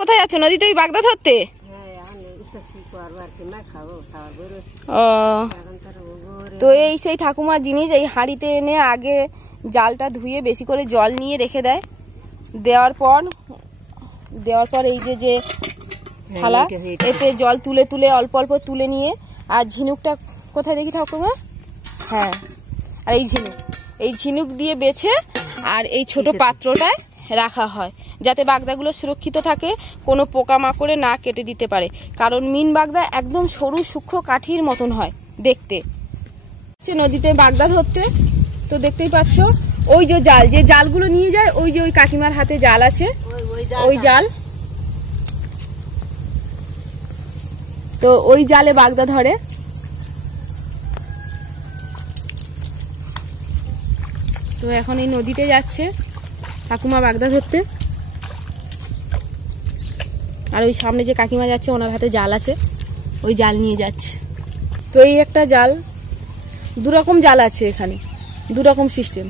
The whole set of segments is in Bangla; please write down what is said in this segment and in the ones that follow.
কোথায় যাচ্ছ? নদীতে ওই বাগদা ধরতে? ও, তো এই সেই ঠাকুমার জিনিস। এই হাঁড়িতে এনে আগে জালটা ধুয়ে বেশি করে জল নিয়ে রেখে দেয়। দেওয়ার পর এই যে থালা, এতে জল তুলে তুলে অল্প অল্প তুলে নিয়ে, আর ঝিনুকটা কোথায় দেখি ঠাকুমা? হ্যাঁ, আর এই ঝিনুক দিয়ে বেছে আর এই ছোট পাত্রটায় রাখা হয়, যাতে বাগদাগুলো সুরক্ষিত থাকে, কোনো পোকামাকড়ে না কেটে দিতে পারে। কারণ মিন বাগদা একদম সরু সূক্ষ্ম কাঠির মতন হয় দেখতে। নদীতে বাগদা ধরতে তো দেখতেই পাচ্ছ, ওই যে জালগুলো নিয়ে যায়, ওই যে ওই কাকিমার হাতে জাল আছে, ওই জাল, তো ওই জালে বাগদা ধরে। তো এখন এই নদীতে যাচ্ছে ঠাকুমা বাগদা ধরতে, আর ওই সামনে যে কাকিমা যাচ্ছে ওনার হাতে জাল আছে, ওই জাল নিয়ে যাচ্ছে। তো এই একটা জাল, দুরকম জাল আছে এখানে, দুরকম সিস্টেম।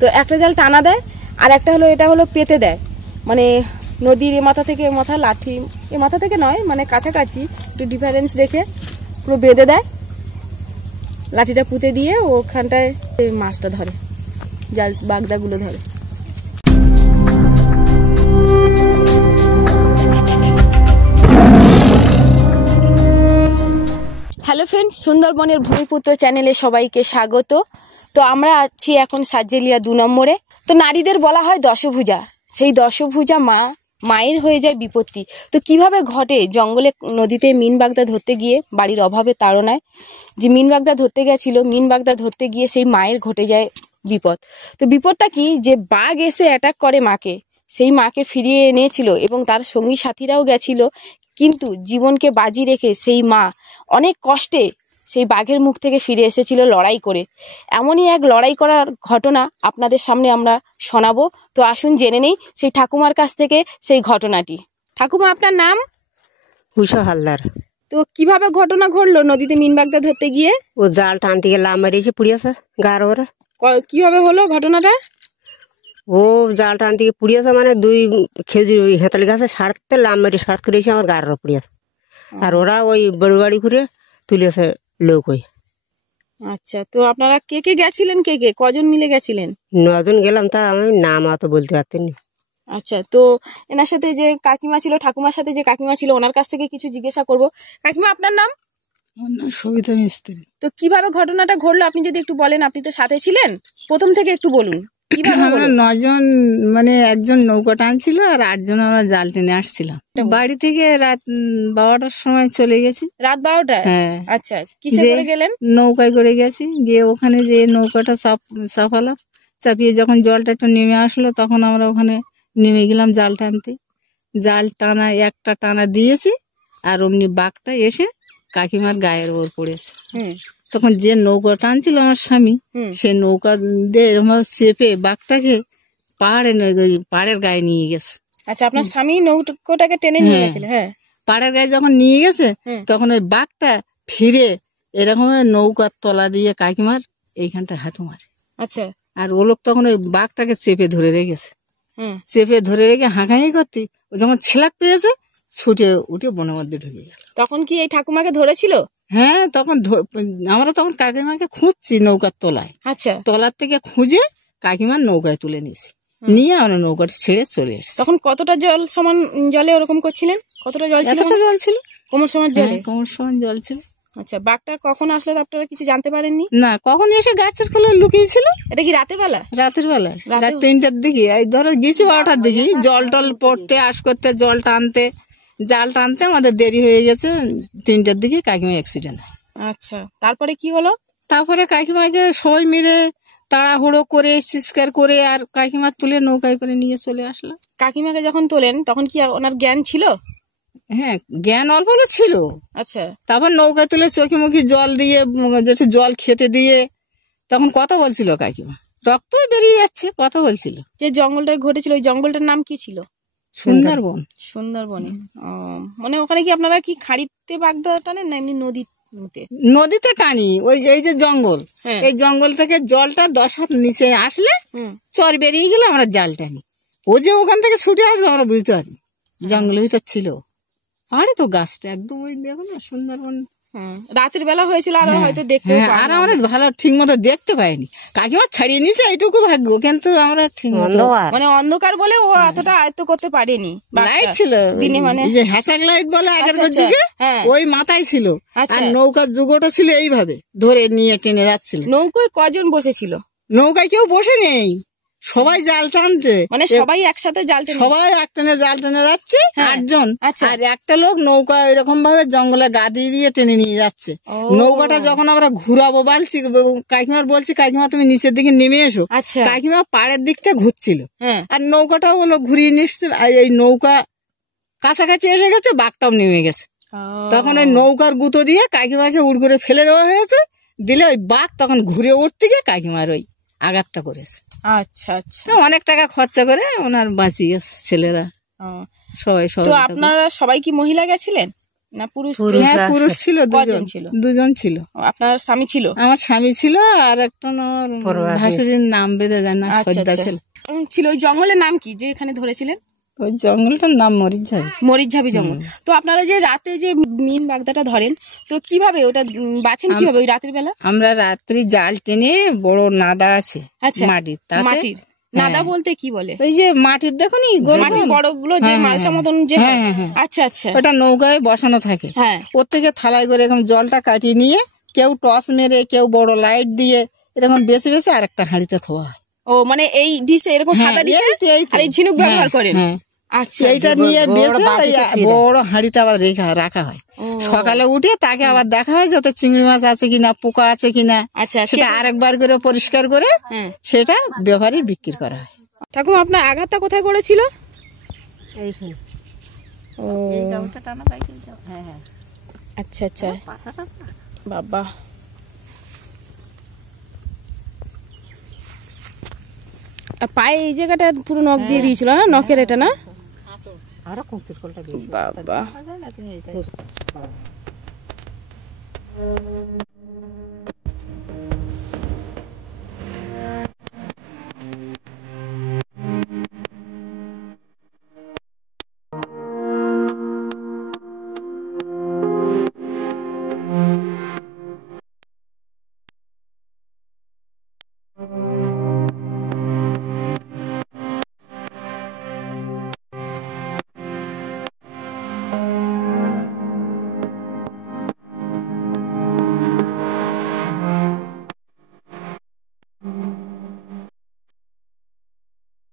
তো একটা জাল টানা দেয়, আর একটা হলো এটা হলো পেতে দেয়, মানে নদীর এ মাথা থেকে এ মাথা, লাঠি এ মাথা থেকে নয়, মানে কাছাকাছি একটু ডিফারেন্স রেখে পুরো বেঁধে দেয়, লাঠিটা পুঁতে দিয়ে ওখানটায় মাছটা ধরে, জাল বাগদাগুলো ধরে। হ্যালো ফ্রেন্ডস, সুন্দরবনের ভূমিপুত্র চ্যানেলে সবাইকে স্বাগত। তো আমরা আছি এখন সার্জেলিয়া 2 নম্বরে। তো নারীদের বলা হয় দশভুজা, সেই দশভুজা মায়ের হয়ে যায় বিপত্তি। তো কিভাবে ঘটে? জঙ্গলে নদীতে মিন বাগদা ধরতে গিয়ে, বাড়ির অভাবে তাড়নায় যে মিন বাগদা ধরতে গেছিল, মিন বাগদা ধরতে গিয়ে সেই মায়ের ঘটে যায় বিপদ। তো বিপদটা কি, যে বাঘ এসে অ্যাটাক করে মাকে, সেই মাকে ফিরিয়ে এনেছিল এবং তার সঙ্গী সাথীরাও গেছিল, কিন্তু জীবনকে বাজি রেখে সেই মা অনেক কষ্টে সেই বাঘের মুখ থেকে ফিরে এসেছিল লড়াই করে। এমনই এক লড়াই করার ঘটনা আপনাদের সামনে আমরা শোনাবো। তো আসুন জেনে নেই সেই ঠাকুমার কাছ থেকে সেই ঘটনাটি। ঠাকুমা, আপনার নাম? উষা হালদার। তো কিভাবে ঘটনা ঘটলো নদীতে মিন বাগদা ধরতে গিয়ে? ও জাল টানতে গিয়ে লাভ মারিয়েছে, পুড়িয়েছে গার ওরা। কিভাবে হলো ঘটনাটা? ও জাল টানতে গিয়ে পুড়িয়েছে, মানে 2 খেজুর ওই হেতাল গাছে সারতে লাভ মারি সার্থ করেছে, আমার গার পুড়িয়েছে। আর ওরা ওই বড় গাড়ি করে তুলেছে লোক ওই। আচ্ছা, তো আপনারা কে কে গেছিলেন? কে কজন মিলে গেছিলেন? 9 জন গেলাম, তা আমি নাম অত বলতে পারতেন না। আচ্ছা, তো এনার সাথে যে কাকিমা ছিল, ঠাকুমার সাথে যে কাকিমা ছিল, ওনার কাছ থেকে কিছু জিজ্ঞাসা করব। কাকিমা, আপনার নাম? সবিতা মিস্ত্রি। তো কিভাবে ঘটনাটা ঘটলো আপনি যদি একটু বলেন, আপনি তো সাথে ছিলেন, প্রথম থেকে একটু বলুন। আমরা 9 জন, মানে একজন নৌকা টানছিল আর 8 জন আমরা জাল টেনে আসছিলাম। বাড়ি থেকে রাত 12টার সময় চলে গেছি। রাত 12টা? হ্যাঁ। আচ্ছা, কিসে করে গেলেন? নৌকায় করে গেছি। গিয়ে ওখানে যে নৌকাটা চাপালাম, চাপিয়ে যখন জলটা একটু নেমে আসলো, তখন আমরা ওখানে নেমে গেলাম জাল টানতে। জাল টানা একটা টানা দিয়েছি, আর অমনি বাঘটা এসে কাকিমার গায়ের ওপর পড়েছে। তখন যে নৌকা টানছিল আমার স্বামী, সে নৌকা দিয়ে এরকম চেপে বাঘটাকে পাড়ের গায়ে নিয়ে গেছে। আচ্ছা, আপনার স্বামী নৌকাটাকে টেনে নিয়ে গেছিল? হ্যাঁ। পাড়ের গায়ে যখন নিয়ে গেছে, তখন ওই বাঘটা ফিরে এরকম নৌকার তলা দিয়ে কাকিমার এইখানটা হাতু মারে। আচ্ছা। আর ও লোক তখন ওই বাঘটাকে চেপে ধরে রেখেছে। চেপে ধরে রেখে হাঁকাহাঁকি করতে, ও যখন ছেলাক পেয়েছে, ছুটে উঠে বনের মধ্যে ঢুকে গেল। তখন কি এই ঠাকুমাকে ধরেছিল? হ্যাঁ, তখন আমরা তখন কাকিমাকে খুঁজছি নৌকার তলায়। আচ্ছা। তলার থেকে খুঁজে কাকিমার নৌকায় তুলে নিয়েছি, নিয়ে আমরা নৌকাটা ছেড়ে চলে এসেছি। তখন কতটা জল সমান জলে ওরকম করছিলেন? কতটা জল ছিল? এতটা জল ছিল, কোমর সমান জলে? কোমর সমান জল ছিল। আচ্ছা, বাঘটা কখন আসলো আপনারা কিছু জানতে পারেননি? না, কখন এসে গাছের খোলা লুকিয়েছিল। এটা কি রাতের বেলা? রাতের বেলা, রাত 3টার দিকে। এই ধরো গেছি 12টার দিকে, জল টল পড়তে আস করতে, জল টানতে, জাল টানতে আমাদের দেরি হয়ে গেছে। 3টার দিকে কাকিমা অ্যাক্সিডেন্ট। আচ্ছা, তারপরে কি হলো? তারপরে কাকিমাকে সবাই মিলে তাড়াহুড়ো করে চিৎকার করে আর কাকিমা তুলে নৌকায় করে নিয়ে চলে আসলাম। কাকিমাকে যখন তোলেন তখন কি ওনার জ্ঞান ছিল? হ্যাঁ, জ্ঞান অল্প ছিল। আচ্ছা। তারপর নৌকা তুলে চোখে মুখে জল দিয়ে, যেটু জল খেতে দিয়ে, তখন কথা বলছিল কাকিমা, রক্ত বেরিয়ে যাচ্ছে, কথা বলছিল। যে জঙ্গলটা ঘটেছিল, ওই জঙ্গলটার নাম কি ছিল? সুন্দরবন। সুন্দরবনে। মানে ওখানে কি আপনারা কি খাড়িতে বাগদা টানেন না এমনি নদীতে টানি? ওই এই যে জঙ্গল, এই জঙ্গল থেকে জলটা 10 হাত নিচে আসলে চর বেরিয়ে গেলে আমরা জাল টানি। ও যে ওখান থেকে ছুটে আসবে আমরা বুঝতে পারি। জঙ্গলের ভিতর ছিল। পাহাড়ে তো গাছটা একদম ওই দেখো না সুন্দরবন। রাতের বেলা হয়েছিল আর হয়তো দেখতে আর আমরা ভালো ঠিক মতো দেখতে পাইনি, কাকিমা ছাড়িয়ে নিছে এইটুকু ভাগ্য, কিন্তু আমরা ঠিক মতো মানে অন্ধকার বলে ও অতটা আয়ত্ত করতে পারেনি। লাইট ছিল দিনে মানে যে হ্যাসাক লাইট বলে আগেরকার যুগে, ওই মাথায় ছিল। আর নৌকার যুগটা ছিল এইভাবে ধরে নিয়ে টেনে যাচ্ছিল। নৌকায় কজন বসেছিল? নৌকায় কেউ বসে নেই, সবাই জাল টানছে, মানে সবাই একসাথে জাল টেনে, সবাই একটানে জাল টেনে যাচ্ছে 8 জন। আর একটা লোক নৌকা এরকম ভাবে জঙ্গলে গাদি দিয়ে টেনে নিয়ে যাচ্ছে। নৌকাটা যখন আমরা ঘুরাবো বলছি, কাকিমার বলছি কাকিমা তুমি নিচের দিকে নেমে এসো, কাকিমা পাড়ের দিকটা ঘুরছিল আর নৌকাটাও হলো ঘুরিয়ে নিচ্ছে। আর এই নৌকা কাছাকাছি এসে গেছে, বাঘটাও নেমে গেছে। তখন ওই নৌকার গুঁতো দিয়ে কাকিমাকে উড় করে ফেলে দেওয়া হয়েছে, দিলে ওই বাঘ তখন ঘুরে উঠতে গিয়ে কাকিমার ওই আঘাতটা করেছে। আচ্ছা আচ্ছা, অনেক টাকা খরচা করে ওনার বাঁচিয়ে গেছে ছেলেরা সবাই। তো আপনারা সবাই কি মহিলা গেছিলেন না পুরুষ? পুরুষ ছিল, দুজন ছিল। আপনার স্বামী ছিল? আমার স্বামী ছিল, আর একটা ভাসুরির নাম বেঁধে যায় না, সজ্জা ছিল। ওই জঙ্গলের নাম কি যে এখানে ধরেছিলেন? ওই জঙ্গলটার নাম মরিচঝাবি জঙ্গল। তো আপনারা যে রাতে যে মিন বাগদাটা ধরেন, তো কিভাবে ওটা বাঁচেন কিভাবে ওই রাতের বেলা? আমরা রাত্রি জাল টেনে, বড় নাদা আছে মাটির নাদা বলতে কি বলে? ওই যে মাটির দেখো নি বড় গুলো যে মালসা মতন যে, আচ্ছা আচ্ছা, ওটা নৌকায় বসানো থাকে। ওর থেকে থালায় করে এরকম জলটা কাটিয়ে নিয়ে কেউ টস মেরে, কেউ বড় লাইট দিয়ে এরকম বেছে বেছে আরেকটা হাঁড়িতে থোয়া হয়। ও মানে এই ডিশে এরকম সাদা ডিশে আর এই ঝিনুক ব্যবহার করেন? আচ্ছা, এইটা নিয়ে বেছে বড় হাঁড়িতে আবার রাখা হয়। সকালে উঠে তাকে আবার দেখা হয় যত চিংড়ি মাছ আছে কিনা, পোকা আছে কিনা, সেটা আরেকবার করে পরিষ্কার করে সেটা ব্যবহারে বিক্রি করা হয়। ঠাকুমা আপনার আঘাতটা কোথায় করেছিল? আচ্ছা আচ্ছা বাবা, পায়ে এই জায়গাটা পুরো নখ দিয়ে দিয়েছিল না, নখের এটা না? বাবা